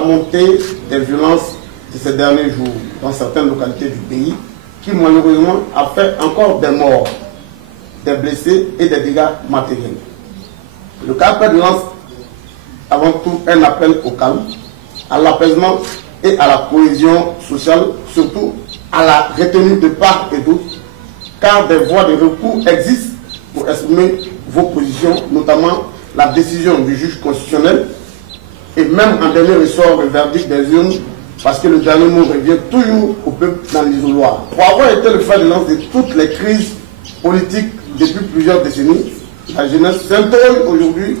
la montée des violences de ces derniers jours dans certaines localités du pays, qui malheureusement a fait encore des morts, des blessés et des dégâts matériels. Le CARPED lance avant tout un appel au calme, à l'apaisement et à la cohésion sociale, surtout à la retenue de part et d'autre, car des voies de recours existent pour exprimer vos positions, notamment la décision du juge constitutionnel et même en dernier ressort le verdict des urnes, parce que le dernier mot revient toujours au peuple dans l'isoloir. Pour avoir été le fer de lance de toutes les crises politiques depuis plusieurs décennies, la jeunesse s'interroge aujourd'hui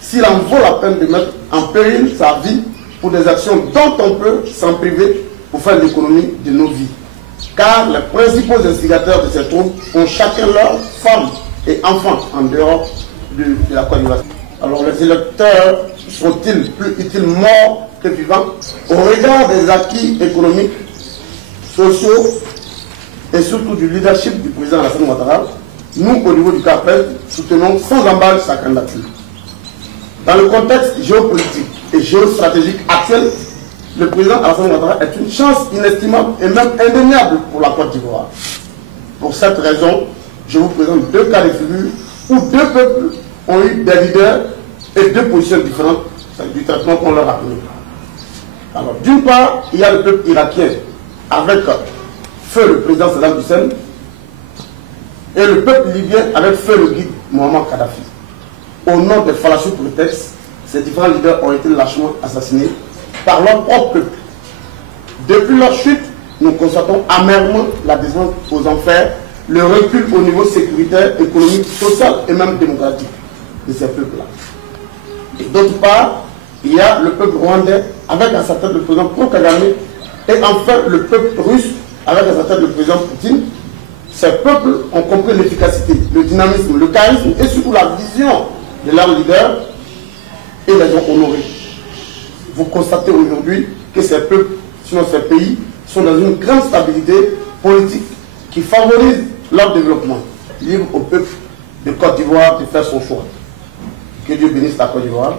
s'il en vaut la peine de mettre en péril sa vie pour des actions dont on peut s'en priver pour faire l'économie de nos vies. Car les principaux instigateurs de ces troubles ont chacun leurs femmes et enfants en dehors de la Côte d'Ivoire. Alors les électeurs sont-ils plus utiles morts que vivants? Au regard des acquis économiques, sociaux et surtout du leadership du président Alassane Ouattara, nous, au niveau du CARPED, soutenons sans embâche sa candidature. Dans le contexte géopolitique et géostratégique actuel, le président Alassane Ouattara est une chance inestimable et même indéniable pour la Côte d'Ivoire. Pour cette raison, je vous présente deux cas de figure où deux peuples ont eu des leaders et deux positions différentes du traitement qu'on leur a donné. Alors, d'une part, il y a le peuple irakien avec feu le président Saddam Hussein et le peuple libyen avec feu le guide Mohamed Kadhafi. Au nom des fallacieux prétextes, ces différents leaders ont été lâchement assassinés par leur propre peuple. Depuis leur chute, nous constatons amèrement la descente aux enfers, le recul au niveau sécuritaire, économique, social et même démocratique de ces peuples-là. Et d'autre part, il y a le peuple rwandais avec à sa tête le président Paul Kagame et enfin le peuple russe avec à sa tête le président Poutine. Ces peuples ont compris l'efficacité, le dynamisme, le charisme et surtout la vision de leur leader et les ont honorés. Vous constatez aujourd'hui que ces peuples, sinon ces pays, sont dans une grande stabilité politique qui favorise leur développement. Libre au peuple de Côte d'Ivoire de faire son choix. Que Dieu bénisse la Côte d'Ivoire.